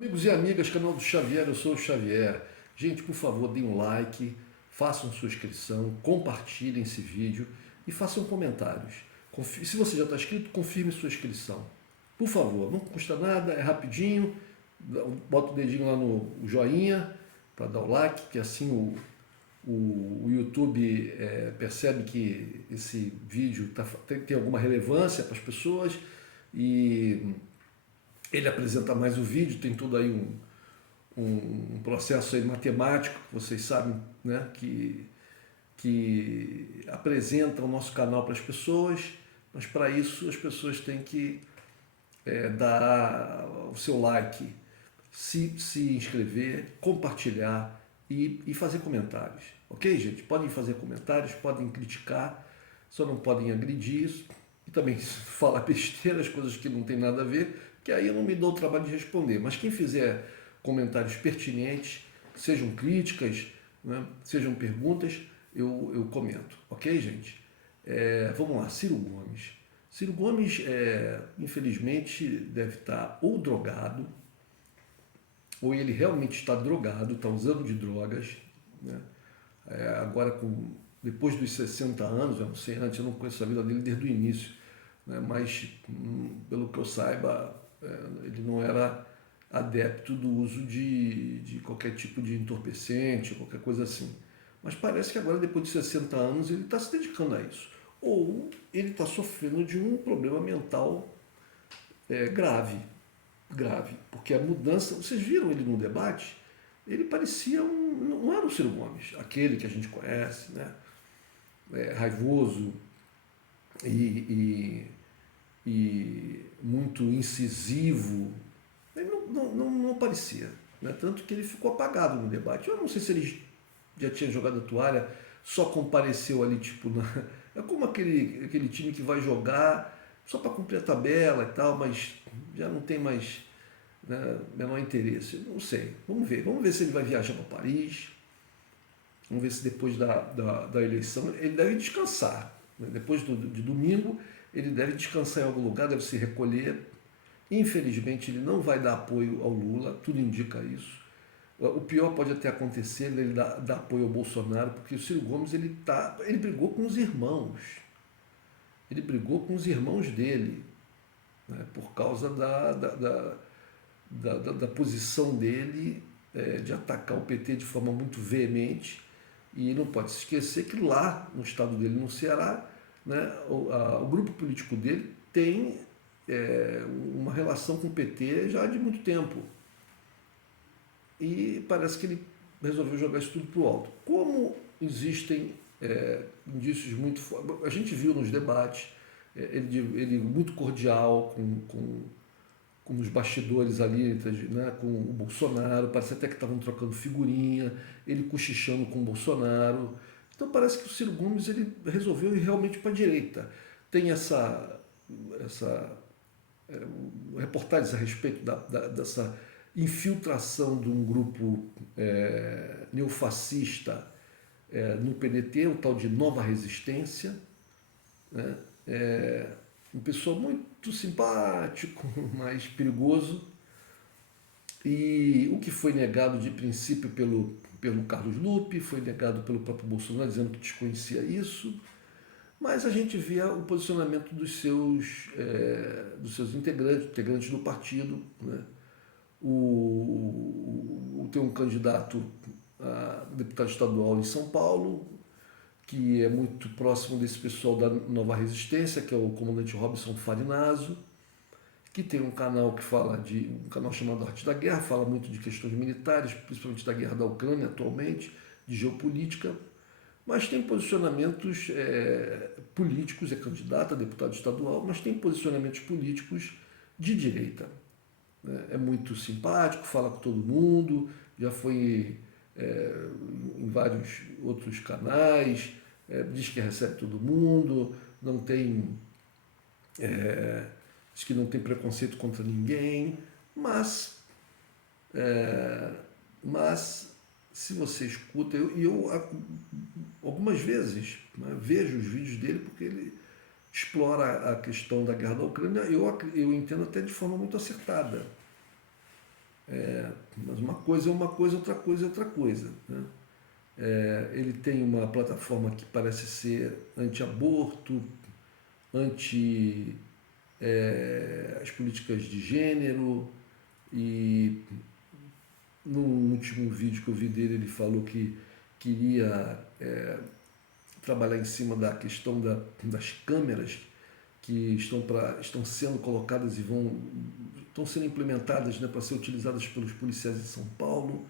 Amigos e amigas, canal do Xavier, eu sou o Xavier. Gente, por favor, deem um like, façam sua inscrição, compartilhem esse vídeo e façam comentários. Se você já está inscrito, confirme sua inscrição. Por favor, não custa nada, é rapidinho. Bota o dedinho lá no joinha para dar o like, que assim o YouTube percebe que esse vídeo tem alguma relevância para as pessoas e ele apresenta mais o vídeo, tem todo aí um processo aí matemático, que vocês sabem, né, que apresenta o nosso canal para as pessoas, mas para isso as pessoas têm que dar o seu like, se inscrever, compartilhar e fazer comentários. Ok, gente? Podem fazer comentários, podem criticar, só não podem agredir e também falar besteiras, coisas que não tem nada a ver, que aí eu não me dou o trabalho de responder. Mas quem fizer comentários pertinentes, sejam críticas, né, sejam perguntas, eu comento. Ok, gente? Vamos lá, Ciro Gomes. Ciro Gomes, infelizmente, deve estar ou drogado, ou ele realmente está drogado, está usando de drogas, né? Agora, depois dos 60 anos, eu não sei antes, eu não conheço a vida dele desde o início, né? Mas, pelo que eu saiba, ele não era adepto do uso de qualquer tipo de entorpecente, qualquer coisa assim. Mas parece que agora, depois de 60 anos, ele está se dedicando a isso. Ou ele está sofrendo de um problema mental grave, grave, porque a mudança, vocês viram ele no debate, ele parecia não era o Ciro Gomes, aquele que a gente conhece, né? Raivoso e, e muito incisivo, ele não parecia, né? Tanto que ele ficou apagado no debate. Eu não sei se ele já tinha jogado a toalha, só compareceu ali, tipo, é como aquele time que vai jogar só para cumprir a tabela e tal, mas já não tem mais, né, menor interesse. Não sei, vamos ver se ele vai viajar para Paris, vamos ver se depois da eleição ele deve descansar, né? Depois de domingo ele deve descansar em algum lugar, deve se recolher. Infelizmente ele não vai dar apoio ao Lula, tudo indica isso. O pior pode até acontecer, ele dar apoio ao Bolsonaro, porque o Ciro Gomes ele brigou com os irmãos, ele brigou com os irmãos dele, né, por causa da posição dele de atacar o PT de forma muito veemente. E não pode se esquecer que lá no estado dele, no Ceará, né, o grupo político dele tem uma relação com o PT já de muito tempo. E parece que ele resolveu jogar isso tudo para o alto. Como existem indícios muito fortes, a gente viu nos debates, ele muito cordial com os bastidores ali, né, com o Bolsonaro, parece até que estavam trocando figurinha, ele cochichando com o Bolsonaro. Então parece que o Ciro Gomes ele resolveu ir realmente para a direita. Tem essa reportagens a respeito dessa infiltração de um grupo neofascista no PDT, o tal de Nova Resistência, né? Um pessoal muito simpático, mas perigoso, e o que foi negado de princípio pelo Carlos Lupe, foi negado pelo próprio Bolsonaro, dizendo que desconhecia isso, mas a gente via o posicionamento dos seus integrantes do partido, né? Tem um candidato a deputado estadual em São Paulo, que é muito próximo desse pessoal da Nova Resistência, que é o comandante Robson Farinazzo, que tem um canal um canal chamado Arte da Guerra, fala muito de questões militares, principalmente da guerra da Ucrânia atualmente, de geopolítica, mas tem posicionamentos políticos, é candidato a deputado estadual, mas tem posicionamentos políticos de direita. É muito simpático, fala com todo mundo, já foi em vários outros canais, diz que recebe todo mundo, não tem, diz que não tem preconceito contra ninguém, mas, é, mas se você escuta, algumas vezes, né, vejo os vídeos dele porque ele explora a questão da guerra da Ucrânia, eu entendo até de forma muito acertada. Mas uma coisa é uma coisa, outra coisa é outra coisa, né? Ele tem uma plataforma que parece ser anti-aborto, anti as políticas de gênero, e no último vídeo que eu vi dele ele falou que queria trabalhar em cima da questão das câmeras que estão sendo colocadas e estão sendo implementadas, né, para ser utilizadas pelos policiais de São Paulo,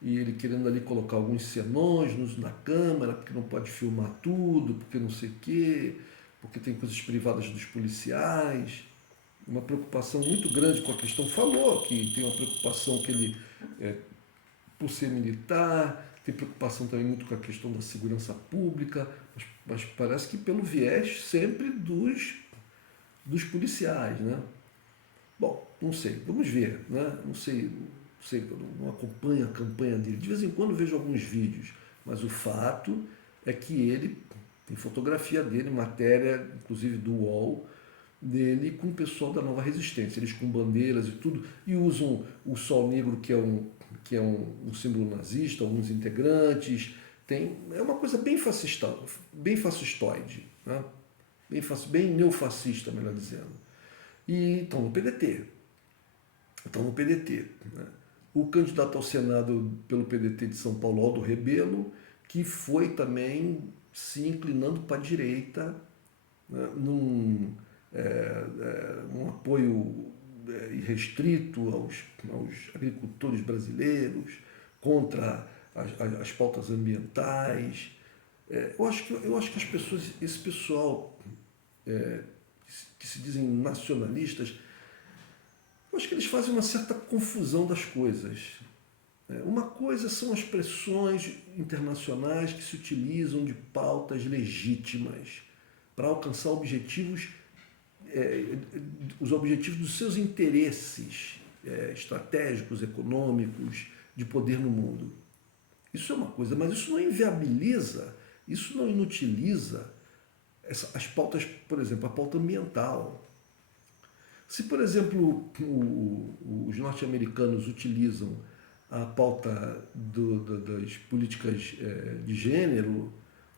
e ele querendo ali colocar alguns senões na câmera, porque não pode filmar tudo, porque não sei o quê, porque tem coisas privadas dos policiais, uma preocupação muito grande com a questão. Falou que tem uma preocupação que ele, por ser militar, tem preocupação também muito com a questão da segurança pública, mas parece que pelo viés sempre dos policiais, né? Bom, não sei, vamos ver, né? Não sei, eu não acompanho a campanha dele. De vez em quando vejo alguns vídeos, mas o fato é que ele tem fotografia dele, matéria, inclusive do UOL, dele com o pessoal da Nova Resistência, eles com bandeiras e tudo, e usam o sol negro, que é um símbolo nazista, alguns integrantes. É uma coisa bem fascista, bem fascistoide, né? Bem neofascista, melhor dizendo. E estão no PDT. Né? O candidato ao Senado pelo PDT de São Paulo, Aldo Rebelo, que foi também se inclinando para a direita, né, num apoio irrestrito aos agricultores brasileiros, contra as pautas ambientais. Eu acho que as pessoas, esse pessoal que se dizem nacionalistas, eu acho que eles fazem uma certa confusão das coisas. Uma coisa são as pressões internacionais que se utilizam de pautas legítimas para alcançar os objetivos dos seus interesses estratégicos, econômicos, de poder no mundo. Isso é uma coisa, mas isso não inviabiliza, isso não inutiliza as pautas, por exemplo, a pauta ambiental. Se, por exemplo, os norte-americanos utilizam a pauta das políticas de gênero,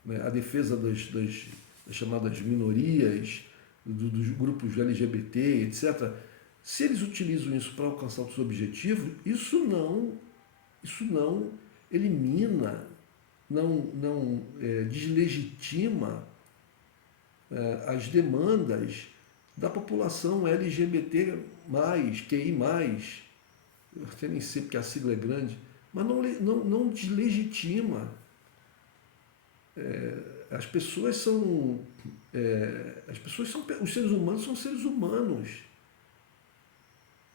né, a defesa das chamadas minorias, dos grupos LGBT, etc., se eles utilizam isso para alcançar os seus objetivos, isso não elimina, não deslegitima as demandas da população LGBT+, QI+, eu até nem sei porque a sigla é grande, mas não deslegitima. As pessoas são, os seres humanos são seres humanos.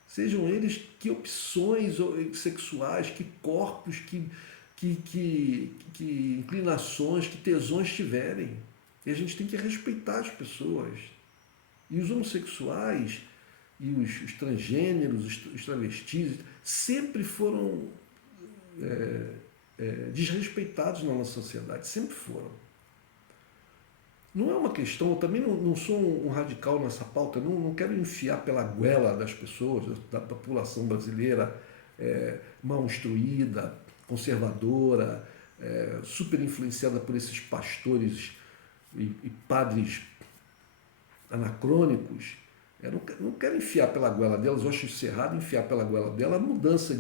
Sejam eles que opções sexuais, que corpos, que inclinações, que tesões tiverem. E a gente tem que respeitar as pessoas. E os homossexuais e os transgêneros, os travestis, sempre foram desrespeitados na nossa sociedade, sempre foram. Não é uma questão, eu também não sou um radical nessa pauta, não quero enfiar pela goela das pessoas, da população brasileira mal instruída, conservadora, super influenciada por esses pastores e padres anacrônicos. Eu não quero enfiar pela goela delas, eu acho isso errado, enfiar pela goela dela a mudança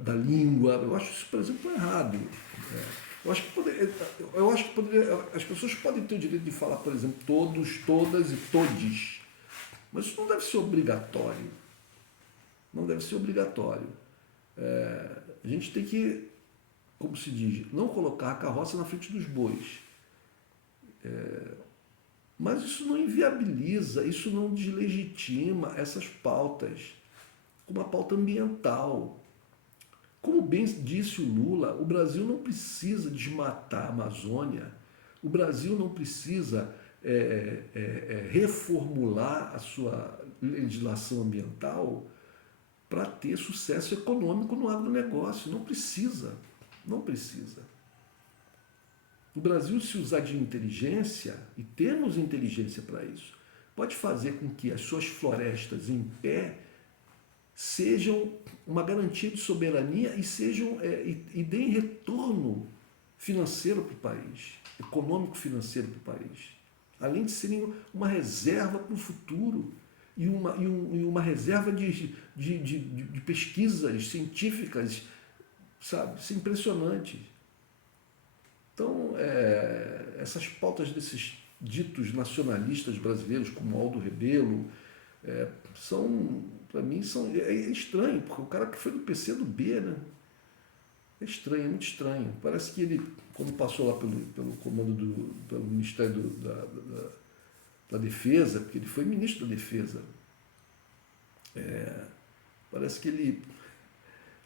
da língua. Eu acho isso, por exemplo, errado. Eu acho que as pessoas podem ter o direito de falar, por exemplo, todos, todas e todes, mas isso não deve ser obrigatório. Não deve ser obrigatório. A gente tem que, como se diz, não colocar a carroça na frente dos bois. Mas isso não inviabiliza, isso não deslegitima essas pautas, como a pauta ambiental. Como bem disse o Lula, o Brasil não precisa desmatar a Amazônia, o Brasil não precisa reformular a sua legislação ambiental para ter sucesso econômico no agronegócio. Não precisa, não precisa. O Brasil, se usar de inteligência, e temos inteligência para isso, pode fazer com que as suas florestas em pé sejam uma garantia de soberania e sejam e deem retorno financeiro para o país, econômico financeiro para o país, além de serem uma reserva para o futuro e uma reserva de pesquisas científicas, sabe? Isso é impressionante. Então, essas pautas desses ditos nacionalistas brasileiros, como Aldo Rebelo, são, para mim, é estranho, porque o cara que foi do PC do B, né? É estranho, é muito estranho. Parece que ele, quando passou lá pelo comando pelo Ministério da Defesa, porque ele foi ministro da Defesa, parece que ele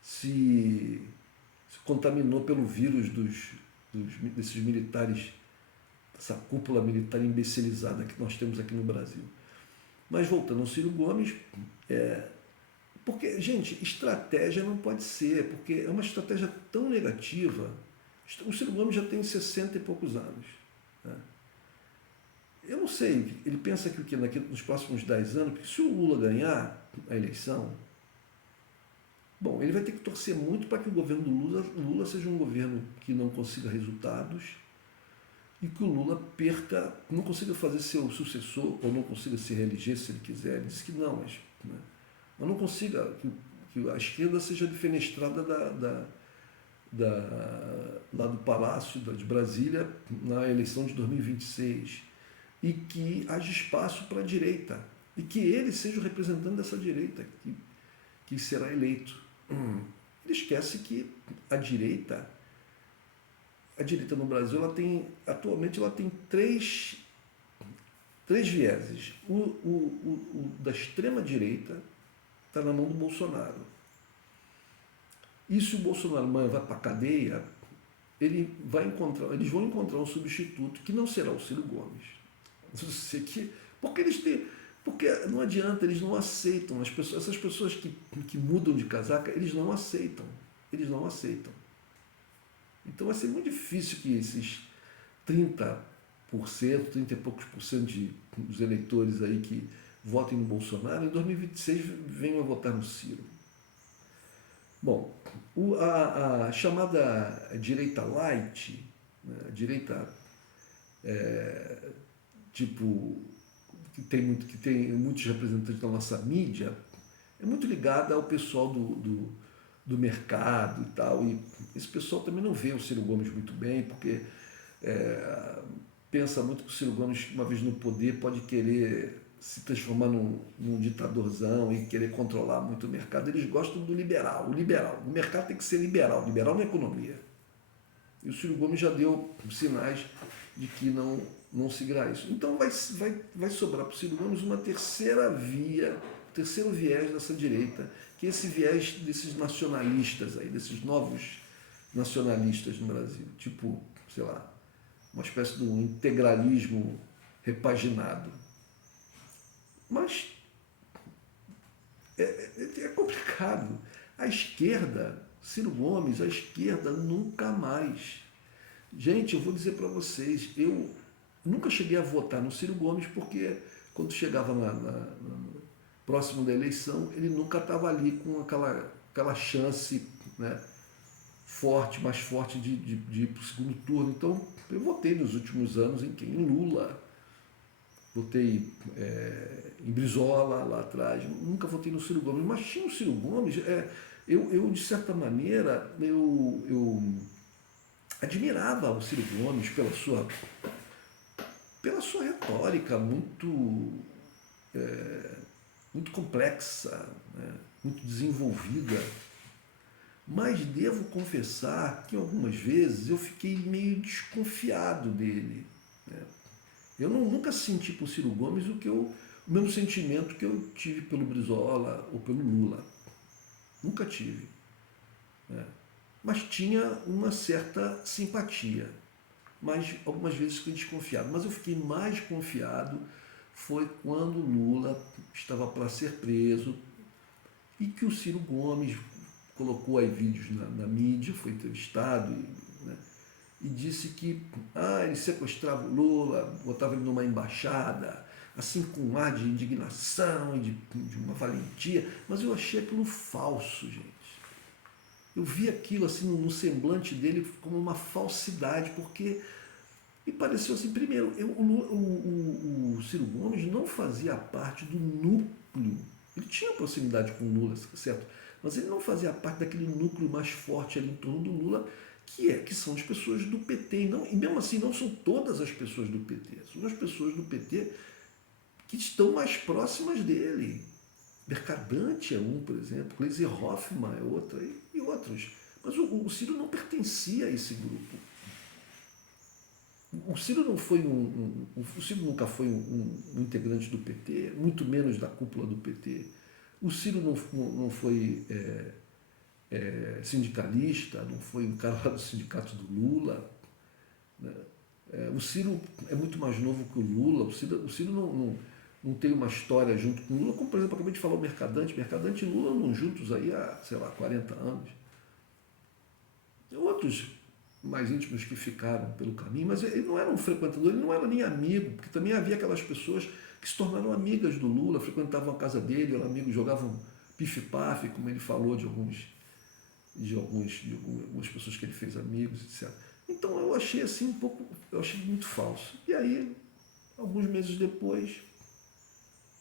se contaminou pelo vírus desses militares, essa cúpula militar imbecilizada que nós temos aqui no Brasil. Mas voltando ao Ciro Gomes, porque, gente, estratégia não pode ser, porque é uma estratégia tão negativa. O Ciro Gomes já tem 60 e poucos anos. Né? Eu não sei, ele pensa que nos próximos 10 anos, porque se o Lula ganhar a eleição, bom, ele vai ter que torcer muito para que o governo do Lula seja um governo que não consiga resultados e que o Lula perca, não consiga fazer seu sucessor ou não consiga se reeleger se ele quiser. Ele disse que não, mas não consiga que a esquerda seja defenestrada lá do Palácio de Brasília na eleição de 2026 e que haja espaço para a direita e que ele seja o representante dessa direita que será eleito. Ele esquece que a direita no Brasil atualmente ela tem três vieses. O da extrema direita está na mão do Bolsonaro. E se o Bolsonaro amanhã vai para a cadeia, eles vão encontrar um substituto que não será o Ciro Gomes. Porque não adianta, eles não aceitam. Essas pessoas que mudam de casaca, eles não aceitam. Eles não aceitam. Então vai ser muito difícil que esses 30 e poucos por cento dos eleitores aí que votem no Bolsonaro, em 2026 venham a votar no Ciro. Bom, a chamada direita light, né, a direita tipo que tem muitos representantes da nossa mídia, é muito ligada ao pessoal do mercado e tal, e esse pessoal também não vê o Ciro Gomes muito bem, porque pensa muito que o Ciro Gomes, uma vez no poder, pode querer se transformar num ditadorzão e querer controlar muito o mercado. Eles gostam do liberal. O mercado tem que ser liberal na economia. E o Ciro Gomes já deu sinais de que não seguirá isso. Então vai sobrar para o Ciro Gomes uma terceira via, terceiro viés dessa direita, que é esse viés desses nacionalistas aí, desses novos nacionalistas no Brasil, tipo, sei lá, uma espécie de um integralismo repaginado. Mas é complicado. A esquerda, Ciro Gomes, a esquerda nunca mais. Gente, eu vou dizer para vocês, eu nunca cheguei a votar no Ciro Gomes porque quando chegava próximo da eleição, ele nunca estava ali com aquela chance, né, mais forte de ir para o segundo turno. Então, eu votei nos últimos anos em quem? Em Lula. Votei em Brizola lá atrás, nunca votei no Ciro Gomes, mas tinha o Ciro Gomes, eu de certa maneira, eu admirava o Ciro Gomes pela sua retórica muito complexa, né, muito desenvolvida, mas devo confessar que algumas vezes eu fiquei meio desconfiado dele, né? Eu nunca senti por Ciro Gomes o mesmo sentimento que eu tive pelo Brizola ou pelo Lula. Nunca tive. Né? Mas tinha uma certa simpatia. Mas algumas vezes fiquei desconfiado. Mas eu fiquei mais confiado foi quando o Lula estava para ser preso e que o Ciro Gomes colocou aí vídeos na mídia, foi entrevistado, né? E disse que ele sequestrava o Lula, botava ele numa embaixada, assim com um ar de indignação e de uma valentia, mas eu achei aquilo falso, gente. Eu vi aquilo assim no semblante dele como uma falsidade, porque me pareceu assim, primeiro, o Ciro Gomes não fazia parte do núcleo, ele tinha proximidade com o Lula, certo? Mas ele não fazia parte daquele núcleo mais forte ali em torno do Lula, que são as pessoas do PT. E mesmo assim, não são todas as pessoas do PT, são as pessoas do PT que estão mais próximas dele. Mercadante é um, por exemplo, Gleisi Hoffmann é outra, e outros. Mas o Ciro não pertencia a esse grupo. O Ciro não foi o Ciro nunca foi um integrante do PT, muito menos da cúpula do PT. O Ciro não foi sindicalista, não foi um cara lá do sindicato do Lula. Né? O Ciro é muito mais novo que o Lula. O Ciro não tem uma história junto com o Lula, como por exemplo, acabei de falar o Mercadante. Mercadante e Lula andam juntos aí há, sei lá, 40 anos. Tem outros mais íntimos que ficaram pelo caminho, mas ele não era um frequentador, ele não era nem amigo, porque também havia aquelas pessoas que se tornaram amigas do Lula, frequentavam a casa dele, eram amigos, jogavam pife-pafe, como ele falou de algumas pessoas que ele fez amigos, etc. Então eu achei assim um pouco, eu achei muito falso. E aí, alguns meses depois,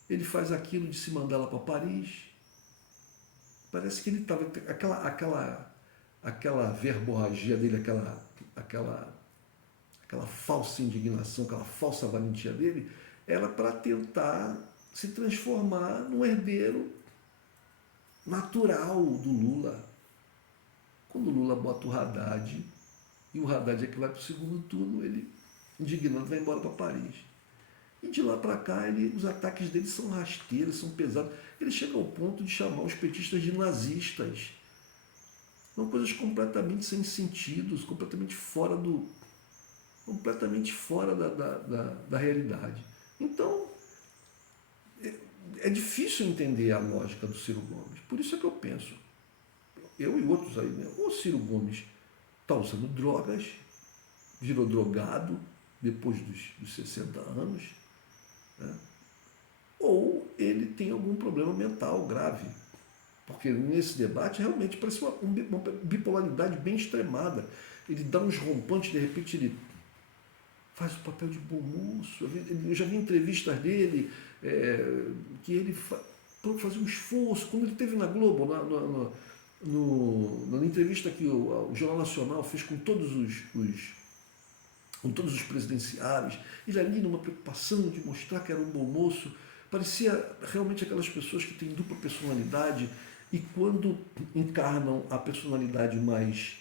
ele faz aquilo de se mandar lá para Paris. Parece que ele estava aquela verborragia dele, aquela falsa indignação, aquela falsa valentia dele, era para tentar se transformar num herdeiro natural do Lula. Quando o Lula bota o Haddad, e o Haddad é que vai para o segundo turno, ele, indignado, vai embora para Paris. E de lá para cá, os ataques dele são rasteiros, são pesados. Ele chega ao ponto de chamar os petistas de nazistas. São coisas completamente sem sentido, completamente fora da realidade. Então, é difícil entender a lógica do Ciro Gomes. Por isso é que eu penso, eu e outros aí, né? O Ciro Gomes está usando drogas, virou drogado depois dos 60 anos, né? Ou ele tem algum problema mental grave. Porque nesse debate realmente parece uma bipolaridade bem extremada. Ele dá uns rompantes, de repente ele faz o papel de bom moço. Eu já vi entrevistas dele que ele fazia um esforço. Quando ele esteve na Globo, na entrevista que o Jornal Nacional fez com todos os presidenciáveis, ele ali numa preocupação de mostrar que era um bom moço, parecia realmente aquelas pessoas que têm dupla personalidade e quando encarnam a personalidade mais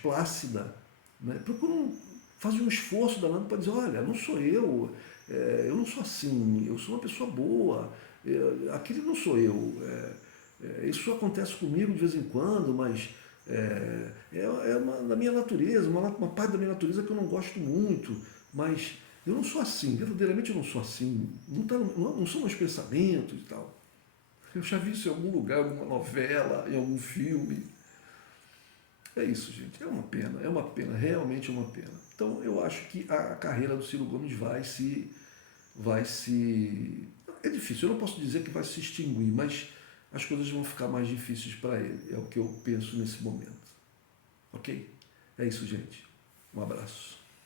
plácida, né, procuram fazer um esforço danado para dizer, olha, não sou eu não sou assim, eu sou uma pessoa boa, aquele não sou eu, isso acontece comigo de vez em quando, mas da minha natureza, uma parte da minha natureza que eu não gosto muito, mas eu não sou assim, verdadeiramente eu não sou assim, não são meus pensamentos e tal. Eu já vi isso em algum lugar, em alguma novela, em algum filme. É isso, gente, é uma pena, realmente é uma pena. Então eu acho que a carreira do Ciro Gomes vai se... É difícil, eu não posso dizer que vai se extinguir, mas as coisas vão ficar mais difíceis para ele, é o que eu penso nesse momento. Ok? É isso, gente. Um abraço.